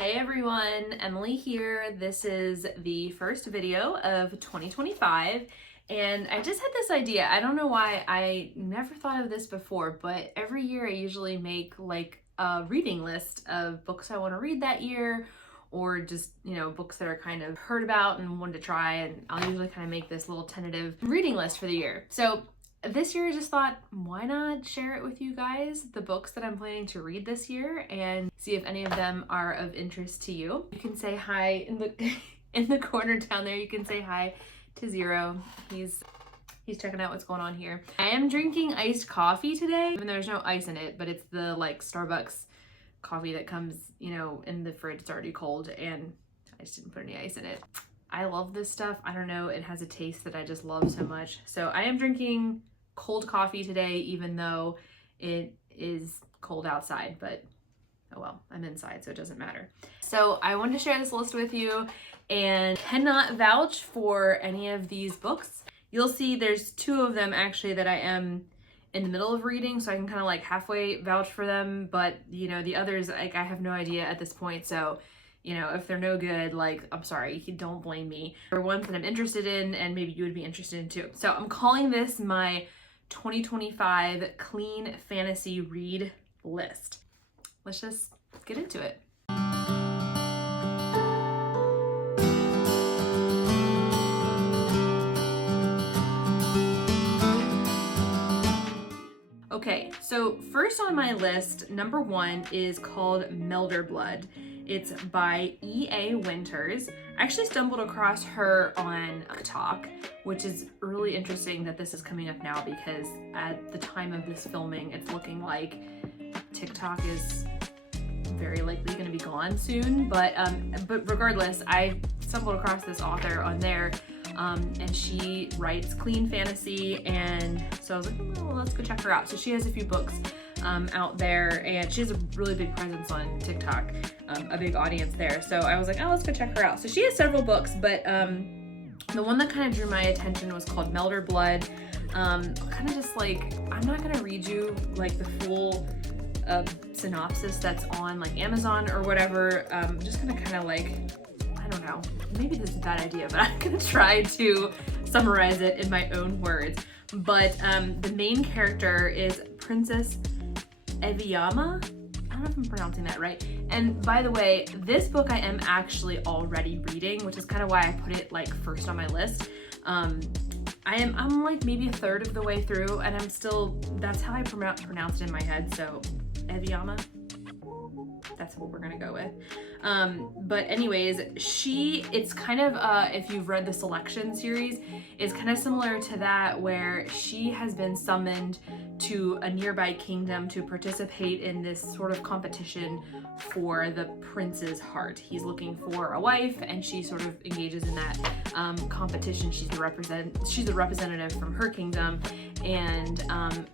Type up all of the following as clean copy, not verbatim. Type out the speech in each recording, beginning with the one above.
Hey everyone, Emily here. This is the first video of 2025 and I just had this idea. I don't know why I never thought of this before, but every year I usually make like a reading list of books I want to read that year, or just, books that are kind of heard about and wanted to try, and I'll usually kind of make this little tentative reading list for the year. So this year I just thought, why not share it with you guys, the books that I'm planning to read this year, and see if any of them are of interest to you. You can say hi in the corner down there. You can say hi to Zero. He's checking out what's going on here. I am drinking iced coffee today, even though there's no ice in it, but it's the like Starbucks coffee that comes, in the fridge. It's already cold and I just didn't put any ice in it. I love this stuff. I don't know, it has a taste that I just love so much. So I am drinking cold coffee today, even though it is cold outside, but oh well, I'm inside, so it doesn't matter. So I wanted to share this list with you and cannot vouch for any of these books. You'll see there's two of them actually that I am in the middle of reading, so I can kind of like halfway vouch for them, but the others, like, I have no idea at this point. So if they're no good, like, I'm sorry, don't blame me. Or ones that I'm interested in and maybe you would be interested in too. So I'm calling this my 2025 clean fantasy read list. Let's just get into it. Okay, so first on my list, number one is called Melder Blood. It's by E.A. Winters. I actually stumbled across her on TikTok, which is really interesting that this is coming up now, because at the time of this filming, it's looking like TikTok is very likely going to be gone soon. But regardless, I stumbled across this author on there, and she writes clean fantasy, and so I was like, well, let's go check her out. So she has a few books out there, and she has a really big presence on TikTok, a big audience there. So I was like, oh, let's go check her out. So she has several books, but the one that kind of drew my attention was called Melder Blood. Kind of just like, I'm not gonna read you like the full synopsis that's on like Amazon or whatever. Just gonna kind of like, I don't know, maybe this is a bad idea, but I'm gonna try to summarize it in my own words. But the main character is Princess Eviyama. I don't know if I'm pronouncing that right. And by the way, this book I am actually already reading, which is kind of why I put it like first on my list. I'm like maybe a third of the way through, and I'm still, that's how I pronounce it in my head. So Eviyama, that's what we're gonna go with. But anyways, it's kind of, if you've read the Selection series, is kind of similar to that, where she has been summoned to a nearby kingdom to participate in this sort of competition for the prince's heart. He's looking for a wife, and she sort of engages in that competition. She's the representative from her kingdom, and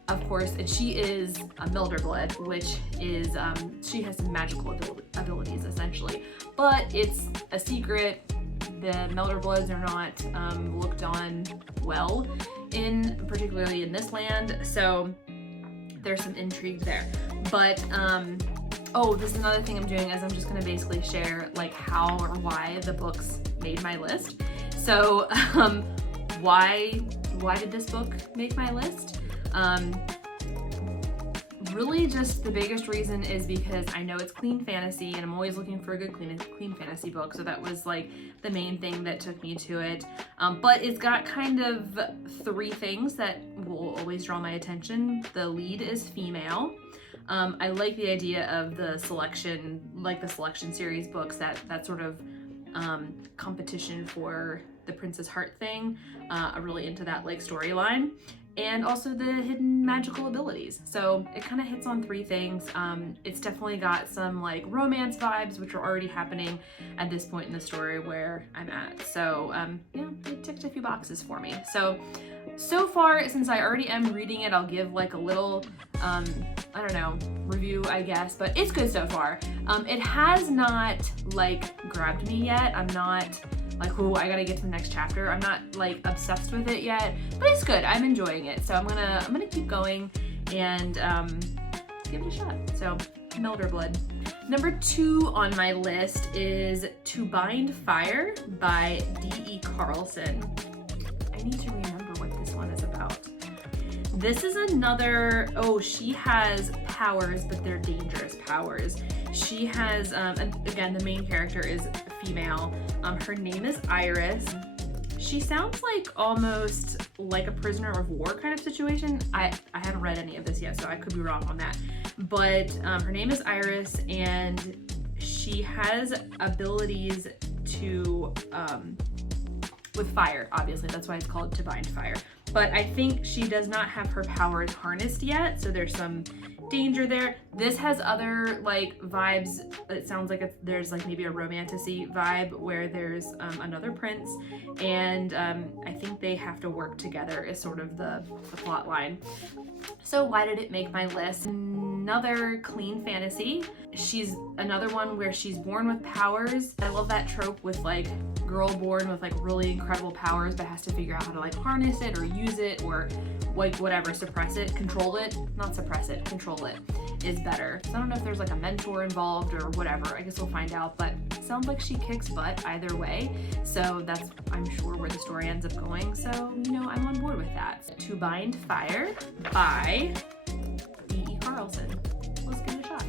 of course, and she is a Melder Blood, which is she has some magical abilities essentially, but it's a secret. The Melder Bloods are not looked on well, particularly in this land, so there's some intrigue there. But oh, this is another thing I'm doing, is I'm just going to basically share like how or why the books made my list. So why did this book make my list? Really just the biggest reason is because I know it's clean fantasy, and I'm always looking for a good clean fantasy book, so that was like the main thing that took me to it. But it's got kind of three things that will always draw my attention. The lead is female. I like the idea of the Selection, like the Selection series books, that sort of competition for the Prince's Heart thing. I'm really into that like storyline. And also the hidden magical abilities. So it kind of hits on three things. It's definitely got some like romance vibes, which are already happening at this point in the story where I'm at. So yeah, it ticked a few boxes for me. So far, since I already am reading it, I'll give like a little, I don't know, review, I guess, but it's good so far. It has not like grabbed me yet. I'm not like, oh, I gotta get to the next chapter. I'm not like obsessed with it yet, but it's good. I'm enjoying it. So I'm gonna keep going and give it a shot. So Melder Blood. Number 2 on my list is To Bind Fire by D.E. Carlson. I need to remember what this one is about. This is another, she has powers, but they're dangerous powers. She has, again, the main character is female. Her name is Iris. She sounds like almost like a prisoner of war kind of situation. I haven't read any of this yet, so I could be wrong on that. But her name is Iris, and she has abilities to, with fire, obviously. That's why it's called To Bind Fire. But I think she does not have her powers harnessed yet, so there's some danger there. This has other like vibes. It sounds like there's like maybe a romantic-y vibe where there's another prince, and I think they have to work together is sort of the plot line. So why did it make my list? Another clean fantasy. She's another one where she's born with powers. I love that trope with like girl born with like really incredible powers but has to figure out how to like harness it or use it or like whatever, suppress it, control it, not suppress it, control it is better. So I don't know if there's like a mentor involved or whatever. I guess we'll find out, but it sounds like she kicks butt either way. So that's, I'm sure, where the story ends up going. So, you know, I'm on board with that. To Bind Fire by D.E. Carlson. Let's give it a shot.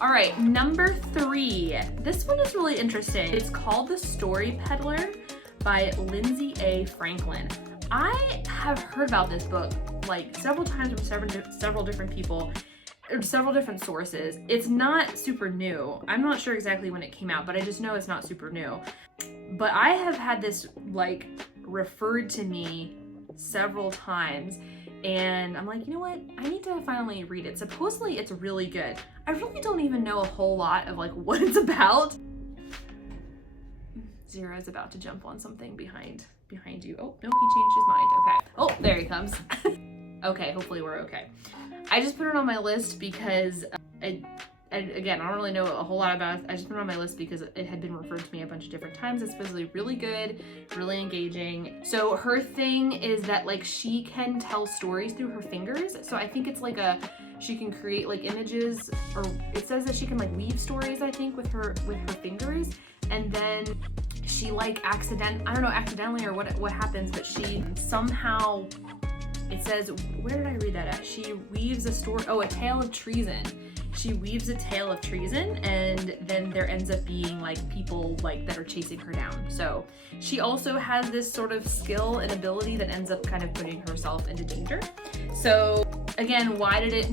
All right, number 3. This one is really interesting. It's called The Story Peddler by Lindsay A. Franklin. I have heard about this book like several times from several different people, or several different sources. It's not super new. I'm not sure exactly when it came out, but I just know it's not super new. But I have had this like referred to me several times, and I'm like, you know what? I need to finally read it. Supposedly it's really good. I really don't even know a whole lot of like what it's about. Zera's about to jump on something behind you. Oh, no, he changed his mind. Okay. Oh, there he comes. Okay, hopefully we're okay. I just put it on my list because again, I don't really know a whole lot about it. I just put it on my list because it had been referred to me a bunch of different times. It's supposedly really good, really engaging. So her thing is that like she can tell stories through her fingers. So I think it's like she can create like images, or it says that she can like weave stories, I think, with her fingers. And then she like accidentally or what happens, but she somehow, it says, where did I read that at? She weaves a story, a tale of treason. She weaves a tale of treason, and then there ends up being like people like that are chasing her down. So she also has this sort of skill and ability that ends up kind of putting herself into danger. So again, why did it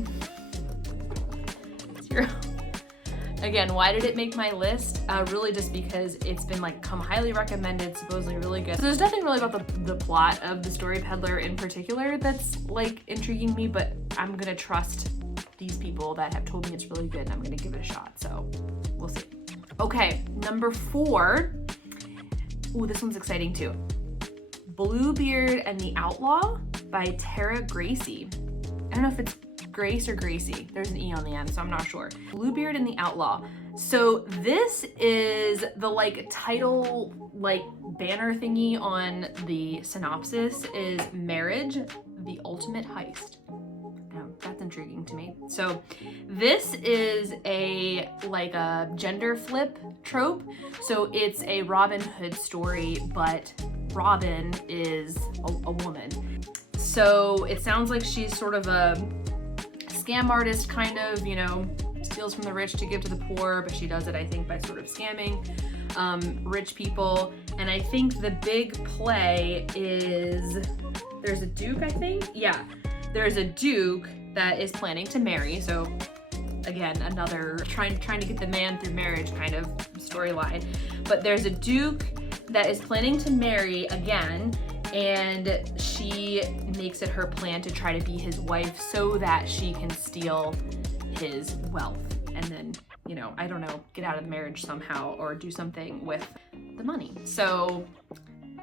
make my list? Really just because it's been like highly recommended, supposedly really good. So there's nothing really about the plot of The Story Peddler in particular that's like intriguing me, but I'm gonna trust these people that have told me it's really good, and I'm gonna give it a shot. So we'll see. Okay, number 4. Ooh, this one's exciting too. Bluebeard and the Outlaw by Tara Gracie. I don't know if it's Grace or Gracie. There's an E on the end, so I'm not sure. Bluebeard and the Outlaw. So this is the like title, like banner thingy on the synopsis is Marriage, the Ultimate Heist. Now that's intriguing to me. So this is a gender flip trope. So it's a Robin Hood story, but Robin is a woman. So it sounds like she's sort of a scam artist, kind of, you know, steals from the rich to give to the poor, but she does it, I think, by sort of scamming rich people. And I think the big play is there's a duke, I think. Yeah, there's a duke that is planning to marry. So again, another trying to get the man through marriage kind of storyline. But there's a duke that is planning to marry again, and she makes it her plan to try to be his wife so that she can steal his wealth and then, you know, I don't know, get out of the marriage somehow or do something with the money. So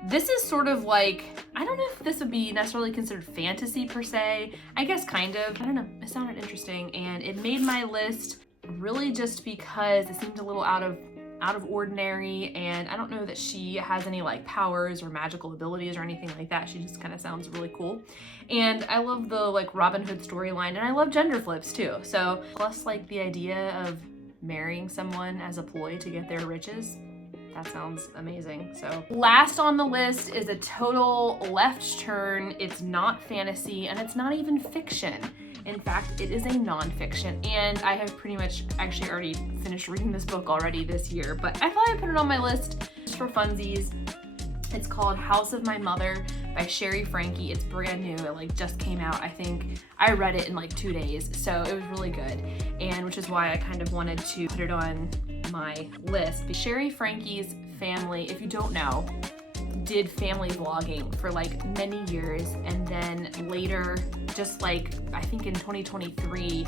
this is sort of like, I don't know if this would be necessarily considered fantasy per se. I guess kind of. I don't know. It sounded interesting, and it made my list really just because it seemed a little out of out of ordinary, and I don't know that she has any like powers or magical abilities or anything like that. She just kind of sounds really cool. And I love the like Robin Hood storyline, and I love gender flips too. So plus like the idea of marrying someone as a ploy to get their riches. That sounds amazing. So last on the list is a total left turn. It's not fantasy and it's not even fiction. In fact, it is a nonfiction, and I have pretty much actually already finished reading this book already this year, but I thought I'd put it on my list just for funsies. It's called House of My Mother by Sherry Frankie. It's brand new. It like just came out. I think I read it in like 2 days, so it was really good, and which is why I kind of wanted to put it on my list. Sherry Frankie's family, if you don't know, did family vlogging for like many years, and then later, just like I think in 2023,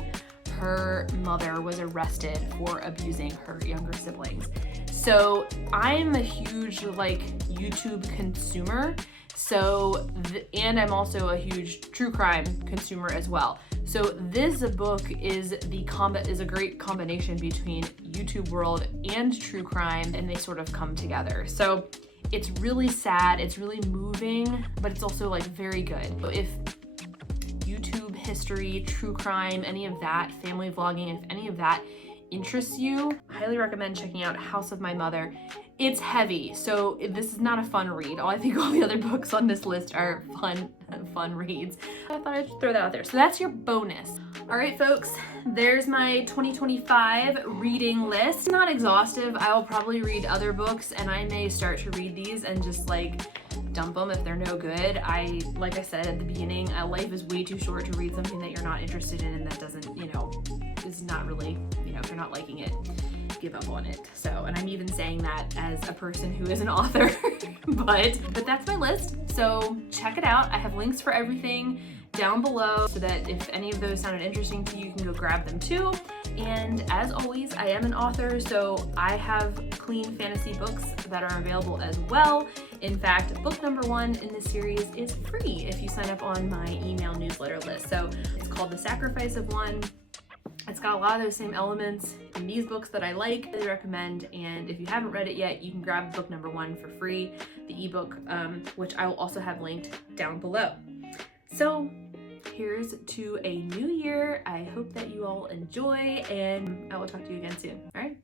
her mother was arrested for abusing her younger siblings. So I'm a huge like YouTube consumer, so and I'm also a huge true crime consumer as well. So this book is a great combination between YouTube world and true crime, and they sort of come together. So it's really sad, it's really moving, but it's also like very good. If YouTube history, true crime, any of that, family vlogging, if any of that interests you, I highly recommend checking out House of My Mother. It's heavy, so this is not a fun read. I think all the other books on this list are fun reads. I thought I'd throw that out there. So that's your bonus. All right, folks, there's my 2025 reading list. Not exhaustive. I will probably read other books, and I may start to read these and just like dump them if they're no good. Like I said at the beginning, life is way too short to read something that you're not interested in and that doesn't, is not really, if you're not liking it, give up on it. So, and I'm even saying that as a person who is an author, but that's my list. So check it out. I have links for everything down below so that if any of those sounded interesting to you, you can go grab them too. And as always, I am an author, so I have clean fantasy books that are available as well. In fact, book number 1 in this series is free if you sign up on my email newsletter list. So it's called The Sacrifice of One. It's got a lot of those same elements in these books that I like. I recommend, and if you haven't read it yet, you can grab book number 1 for free, the ebook, which I will also have linked down below. So here's to a new year. I hope that you all enjoy, and I will talk to you again soon. All right,